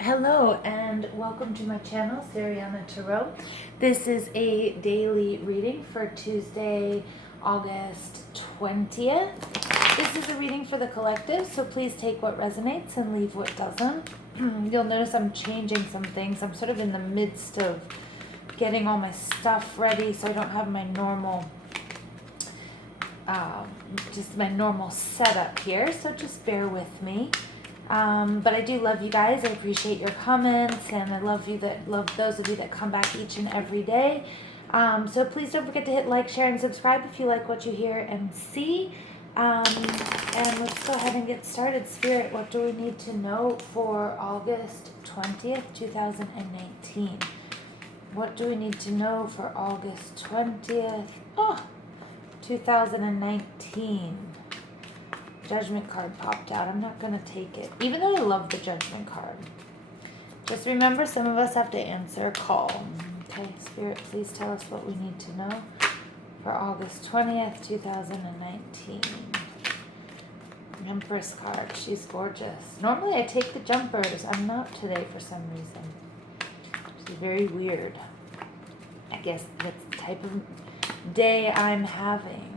Hello and welcome to my channel, Siriana Tarot. This is a daily reading for Tuesday, August 20th. This is a reading for the collective, so please take what resonates and leave what doesn't. You'll notice I'm changing some things. I'm sort of in the midst of getting all my stuff ready, so I don't have my normal just my normal setup here, so just bear with me. But I do love you guys. I appreciate your comments, and I love those of you that come back each and every day. So please don't forget to hit like, share, and subscribe if you like what you hear and see. And let's go ahead and get started. Spirit, what do we need to know for August 20th, 2019? What do we need to know for August 20th? 2019. Judgment card popped out. I'm not going to take it, even though I love the Judgment card. Just remember, some of us have to answer a call. Okay, Spirit, please tell us what we need to know for August 20th, 2019. Empress card. She's gorgeous. Normally I take the jumpers. I'm not today for some reason. She's very weird. I guess that's the type of day I'm having.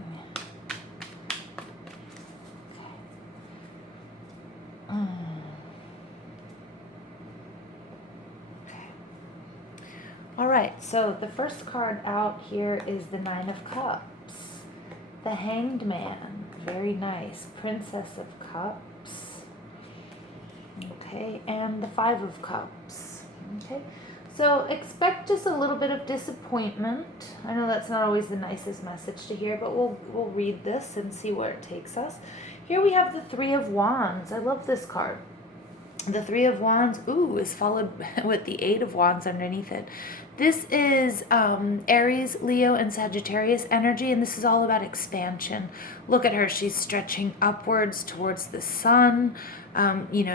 All right, so the first card out here is the Nine of Cups, the Hanged Man, very nice, Princess of Cups, okay, and the Five of Cups, okay. So expect just a little bit of disappointment. I know that's not always the nicest message to hear, but we'll read this and see where it takes us. Here we have the Three of Wands. I love this card. The Three of Wands, is followed with the Eight of Wands underneath it. This is Aries, Leo, and Sagittarius energy, and this is all about expansion. Look at her. She's stretching upwards towards the sun.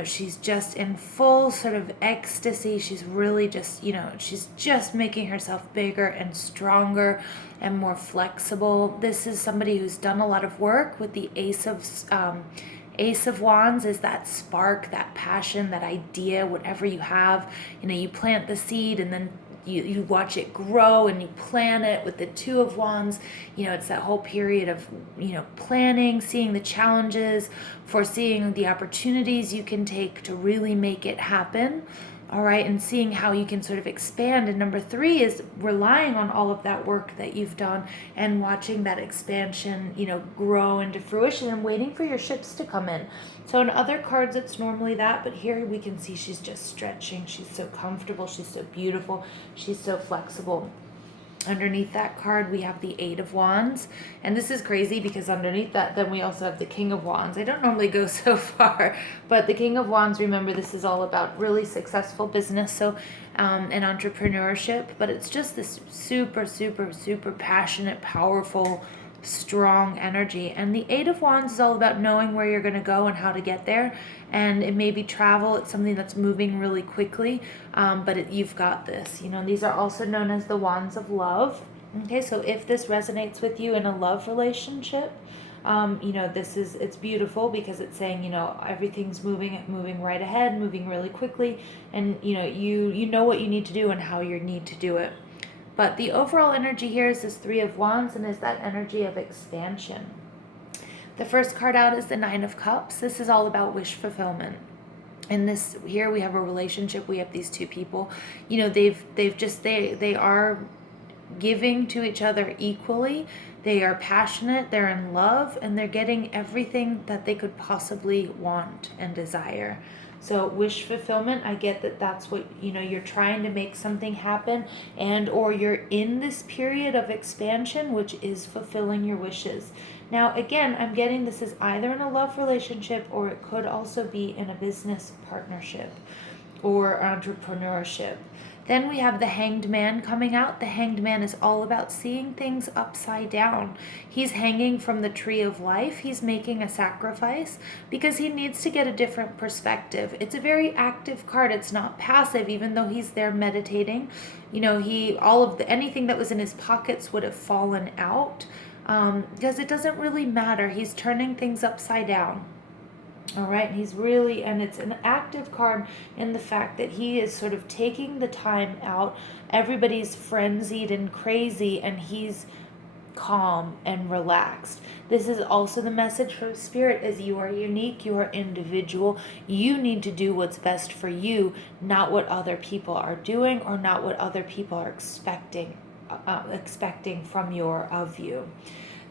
She's just in full sort of ecstasy. She's really just, she's just making herself bigger and stronger and more flexible. This is somebody who's done a lot of work with the Ace of Wands is that spark, that passion, that idea, whatever you have. You plant the seed and then you watch it grow and you plant it. With the Two of Wands, it's that whole period of, planning, seeing the challenges, foreseeing the opportunities you can take to really make it happen. All right, and seeing how you can sort of expand. And number three is relying on all of that work that you've done and watching that expansion, grow into fruition and waiting for your ships to come in. So in other cards, it's normally that, but here we can see she's just stretching. She's so comfortable. She's so beautiful. She's so flexible. Underneath that card, we have the Eight of Wands. And this is crazy because underneath that, then we also have the King of Wands. I don't normally go so far, but the King of Wands, remember, this is all about really successful business, so and entrepreneurship. But it's just this super, super, super passionate, powerful, strong energy. And the Eight of Wands is all about knowing where you're going to go and how to get there. And it may be travel. It's something that's moving really quickly, but you've got this. These are also known as the Wands of Love. Okay, so if this resonates with you in a love relationship, it's beautiful because it's saying, everything's moving right ahead, moving really quickly, and you know what you need to do and how you need to do it. But the overall energy here is this Three of Wands and is that energy of expansion. The first card out is the Nine of Cups. This is all about wish fulfillment. In this here we have a relationship. We have these two people. They are giving to each other equally. They are passionate, they're in love, and they're getting everything that they could possibly want and desire. So wish fulfillment, I get that that's what, you're trying to make something happen, and or you're in this period of expansion, which is fulfilling your wishes. Now, again, I'm getting this is either in a love relationship or it could also be in a business partnership or entrepreneurship. Then we have the Hanged Man coming out. The Hanged Man is all about seeing things upside down. He's hanging from the tree of life. He's making a sacrifice because he needs to get a different perspective. It's a very active card. It's not passive, even though he's there meditating. Anything that was in his pockets would have fallen out because it doesn't really matter. He's turning things upside down. All right, and he's really, and it's an active card in the fact that he is sort of taking the time out. Everybody's frenzied and crazy, and he's calm and relaxed. This is also the message from Spirit is you are unique, you are individual. You need to do what's best for you, not what other people are doing or not what other people are expecting from of you.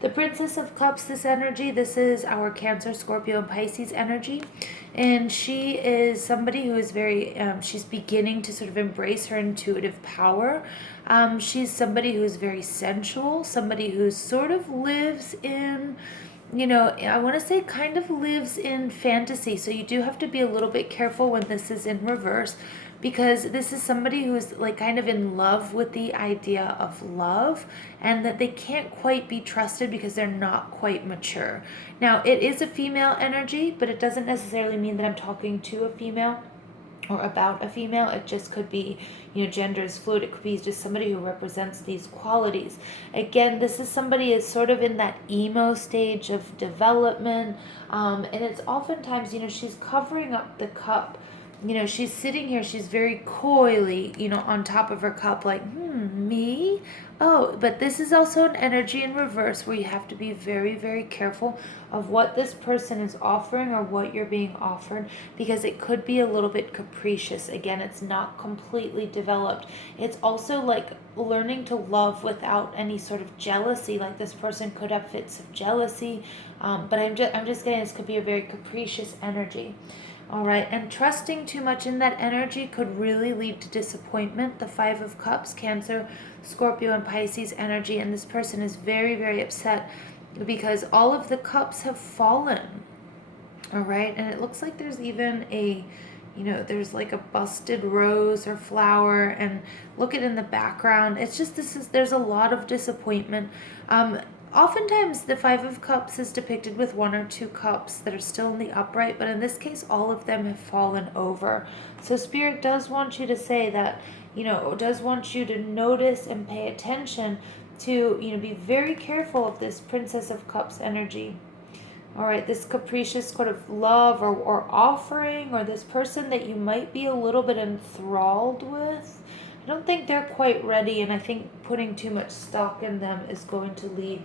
The Princess of Cups, this energy, this is our Cancer, Scorpio, and Pisces energy. And she is somebody who is very, she's beginning to sort of embrace her intuitive power. She's somebody who's very sensual, somebody who sort of lives in, I want to say kind of lives in fantasy. So you do have to be a little bit careful when this is in reverse, because this is somebody who's like kind of in love with the idea of love, and that they can't quite be trusted because they're not quite mature. Now, it is a female energy, but it doesn't necessarily mean that I'm talking to a female or about a female. It just could be, gender is fluid. It could be just somebody who represents these qualities. Again, this is somebody is sort of in that emo stage of development, and it's oftentimes, she's covering up the cup. She's sitting here, she's very coyly, on top of her cup, like, me? Oh, but this is also an energy in reverse where you have to be very, very careful of what this person is offering or what you're being offered, because it could be a little bit capricious. Again, it's not completely developed. It's also like learning to love without any sort of jealousy. Like this person could have fits of jealousy, but I'm just getting this could be a very capricious energy. All right, and trusting too much in that energy could really lead to disappointment. The Five of Cups, Cancer, Scorpio, and Pisces energy, and this person is very, very upset because all of the cups have fallen. All right, and it looks like there's even there's like a busted rose or flower, and look at in the background. It's just there's a lot of disappointment. Oftentimes, the Five of Cups is depicted with one or two cups that are still in the upright, but in this case, all of them have fallen over. So Spirit does want you to say that, does want you to notice and pay attention to, be very careful of this Princess of Cups energy. All right, this capricious sort of love or offering, or this person that you might be a little bit enthralled with. I don't think they're quite ready, and I think putting too much stock in them is going to lead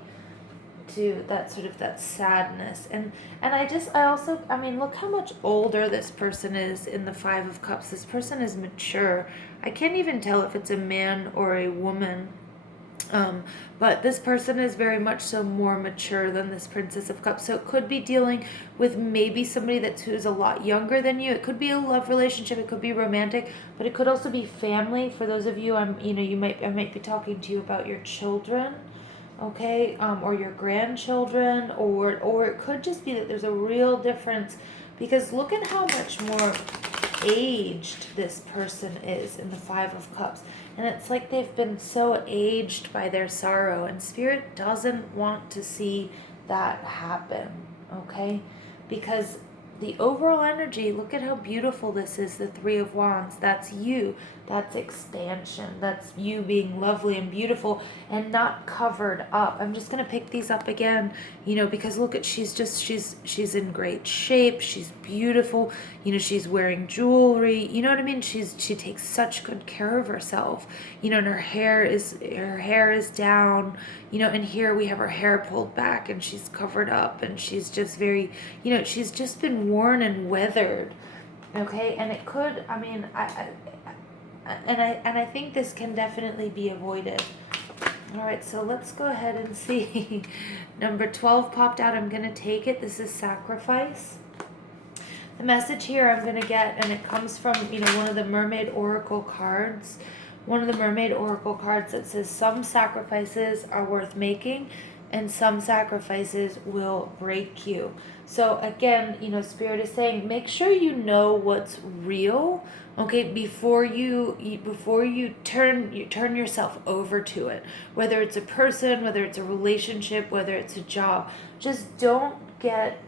to that sort of that sadness. And I mean, look how much older this person is in the Five of Cups. This person is mature. I can't even tell if it's a man or a woman. But this person is very much so more mature than this Princess of Cups. So it could be dealing with maybe somebody who's a lot younger than you. It could be a love relationship. It could be romantic, but it could also be family. For those of you, I might be talking to you about your children, okay, or your grandchildren, or it could just be that there's a real difference, because look at how much more aged this person is in the Five of Cups. And it's like they've been so aged by their sorrow, and Spirit doesn't want to see that happen, okay? Because the overall energy, look at how beautiful this is, the Three of Wands. That's you. That's expansion. That's you being lovely and beautiful and not covered up. I'm just going to pick these up again, because look at, she's in great shape. She's beautiful. She's wearing jewelry. You know what I mean? She takes such good care of herself. And her hair is down, and here we have her hair pulled back and she's covered up, and she's just very, she's just been worn and weathered. Okay. And it could, I mean, I think this can definitely be avoided. All right, so let's go ahead and see. Number 12 popped out. I'm going to take it. This is sacrifice. The message here I'm going to get, and it comes from, one of the Mermaid Oracle cards. One of the Mermaid Oracle cards that says some sacrifices are worth making and some sacrifices will break you. So again, Spirit is saying, make sure you know what's real, okay, before you turn yourself over to it. Whether it's a person, whether it's a relationship, whether it's a job, just don't get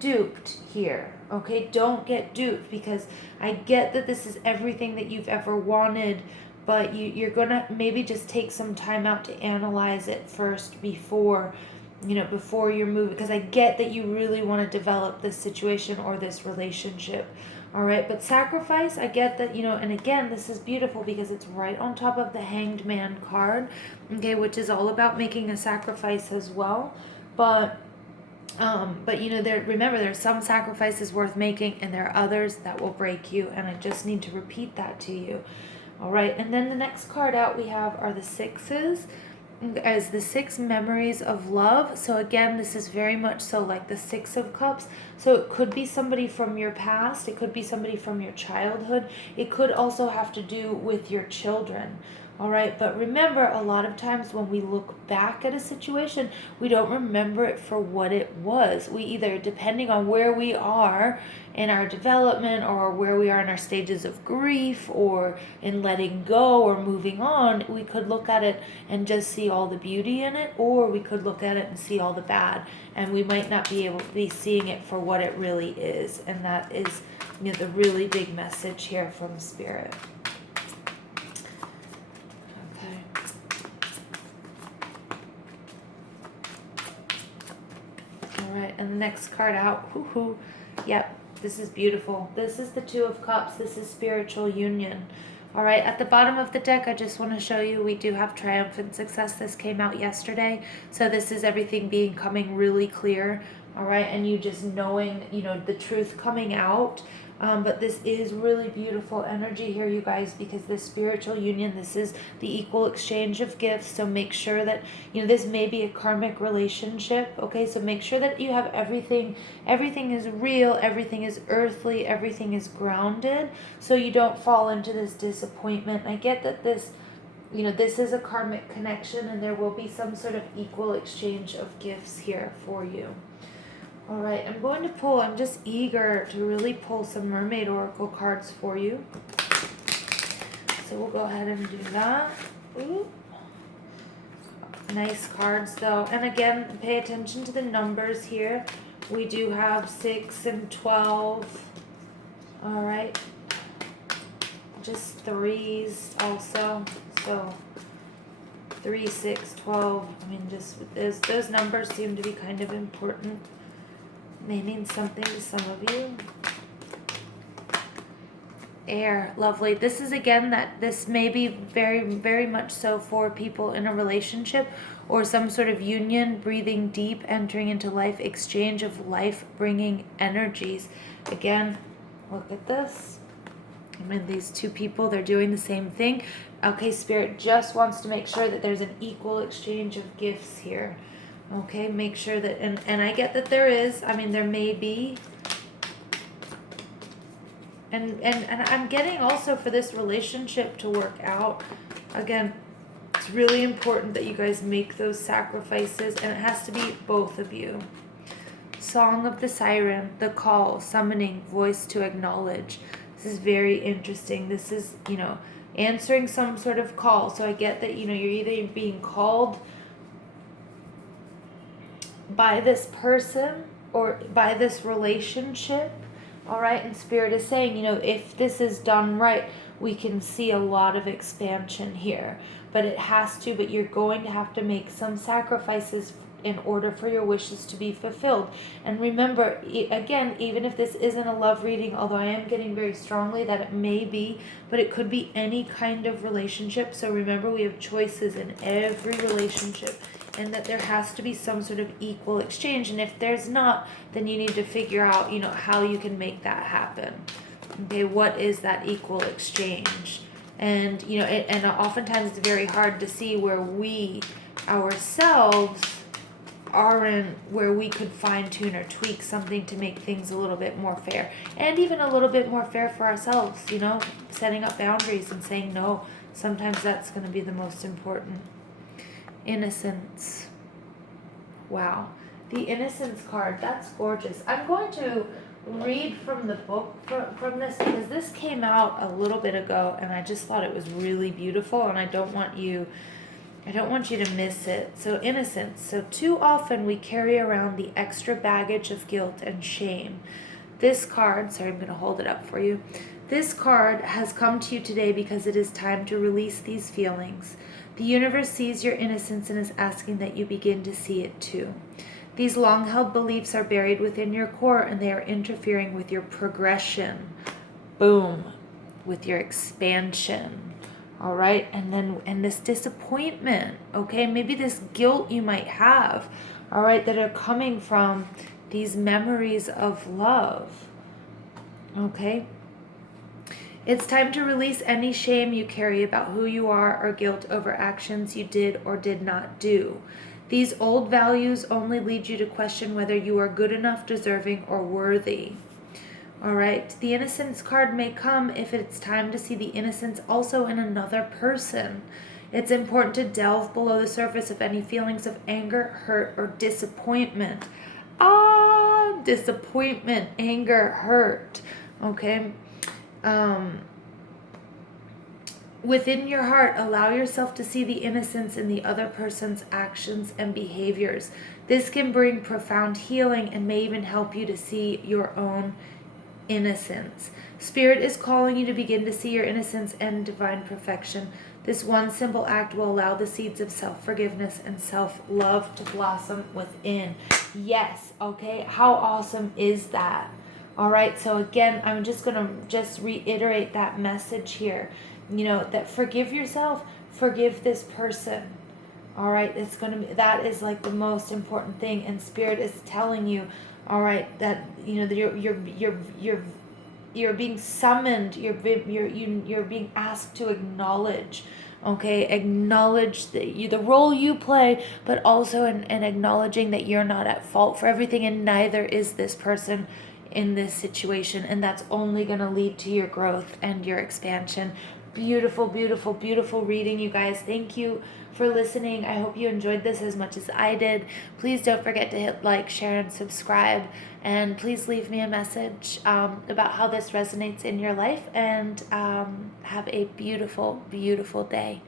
duped here, okay? Don't get duped, because I get that this is everything that you've ever wanted, but you're gonna maybe just take some time out to analyze it first before before you're moving, because I get that you really want to develop this situation or this relationship. All right, but sacrifice, I get that, and again, this is beautiful because it's right on top of the Hanged Man card, okay, which is all about making a sacrifice as well. But remember, there's some sacrifices worth making, and there are others that will break you, and I just need to repeat that to you. All right, and then the next card out we have are the sixes, as the 6 memories of love. So again, this is very much so like the 6 of cups. So it could be somebody from your past, it could be somebody from your childhood, it could also have to do with your children. All right, but remember, a lot of times when we look back at a situation, we don't remember it for what it was. We either, depending on where we are in our development, or where we are in our stages of grief, or in letting go or moving on, we could look at it and just see all the beauty in it, or we could look at it and see all the bad, and we might not be able to be seeing it for what it really is. And that is, the really big message here from Spirit. And the next card out, yep, this is beautiful. This is the 2 of Cups. This is spiritual union. All right, at the bottom of the deck, I just want to show you we do have triumphant success. This came out yesterday, so this is everything coming really clear. All right, and you just knowing, the truth coming out. But this is really beautiful energy here, you guys, because this spiritual union, this is the equal exchange of gifts. So make sure that, this may be a karmic relationship. Okay, so make sure that you have everything is real, everything is earthly, everything is grounded, so you don't fall into this disappointment. I get that this is a karmic connection, and there will be some sort of equal exchange of gifts here for you. All right, I'm going to pull, I'm just eager to really pull some Mermaid Oracle cards for you. So we'll go ahead and do that. Ooh. Nice cards though. And again, pay attention to the numbers here. We do have 6 and 12. All right. Just 3s also. So 3, 6, 12. I mean, just those numbers seem to be kind of important. They mean something to some of you. Air, lovely. This is again that this may be very, very much so for people in a relationship or some sort of union, breathing deep, entering into life, exchange of life-bringing energies. Again, look at this. I mean, these 2 people, they're doing the same thing. Okay, Spirit just wants to make sure that there's an equal exchange of gifts here. Okay, make sure that, and I get that there is, I mean, there may be, and I'm getting also for this relationship to work out, again, it's really important that you guys make those sacrifices, and it has to be both of you. Song of the Siren, the call, summoning, voice to acknowledge. This is very interesting. This is, answering some sort of call. So I get that, you're either being called by this person or by this relationship. All right, and Spirit is saying, if this is done right, we can see a lot of expansion here. But you're going to have to make some sacrifices in order for your wishes to be fulfilled. And remember, again, even if this isn't a love reading, although I am getting very strongly that it may be, but it could be any kind of relationship. So remember, we have choices in every relationship, and that there has to be some sort of equal exchange. And if there's not, then you need to figure out, how you can make that happen. Okay, what is that equal exchange? And, and oftentimes it's very hard to see where we ourselves are in, where we could fine tune or tweak something to make things a little bit more fair. And even a little bit more fair for ourselves, setting up boundaries and saying no. Sometimes that's going to be the most important. Innocence. Wow. The Innocence card, that's gorgeous. I'm going to read from the book from this, because this came out a little bit ago and I just thought it was really beautiful, and I don't want you to miss it. So innocence. So too often we carry around the extra baggage of guilt and shame. This card, sorry, I'm going to hold it up for you. This card has come to you today because it is time to release these feelings. The universe sees your innocence and is asking that you begin to see it too. These long-held beliefs are buried within your core and they are interfering with your progression. Boom. With your expansion. All right. And this disappointment. Okay. Maybe this guilt you might have. All right. That are coming from these memories of love. Okay. It's time to release any shame you carry about who you are or guilt over actions you did or did not do. These old values only lead you to question whether you are good enough, deserving, or worthy. All right. The innocence card may come if it's time to see the innocence also in another person. It's important to delve below the surface of any feelings of anger, hurt, or disappointment. Disappointment, anger, hurt. Okay. Within your heart, allow yourself to see the innocence in the other person's actions and behaviors. This can bring profound healing and may even help you to see your own innocence. Spirit is calling you to begin to see your innocence and divine perfection. This one simple act will allow the seeds of self-forgiveness and self-love to blossom within. Yes, okay? How awesome is that? All right, so again, I'm just going to reiterate that message here. That forgive yourself, forgive this person. All right, that is like the most important thing, and Spirit is telling you, all right, that you're being summoned, you're being asked to acknowledge. Okay, acknowledge the role you play, but also in acknowledging that you're not at fault for everything, and neither is this person in this situation, and that's only going to lead to your growth and your expansion. Beautiful, beautiful, beautiful reading, you guys. Thank you for listening. I hope you enjoyed this as much as I did. Please don't forget to hit like, share, and subscribe. And please leave me a message about how this resonates in your life. And have a beautiful, beautiful day.